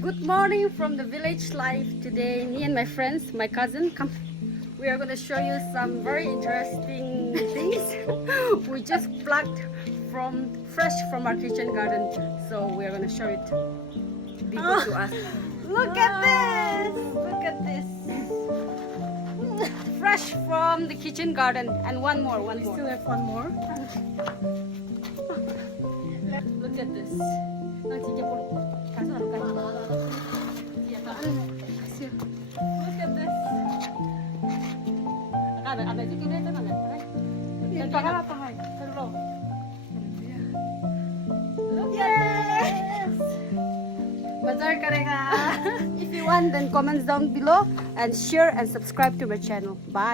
Good morning from the village life today. Me and my friends, my cousin, come. We are going to show you some very interesting things. We just plucked fresh from our kitchen garden. So we are going to show it people to us. Look at this! Look at this! Fresh from the kitchen garden. And one more. We still have one more. Look at this. Look at this. Look at this. Bazar karega. If you want, then comments down below and share and subscribe to my channel. Bye.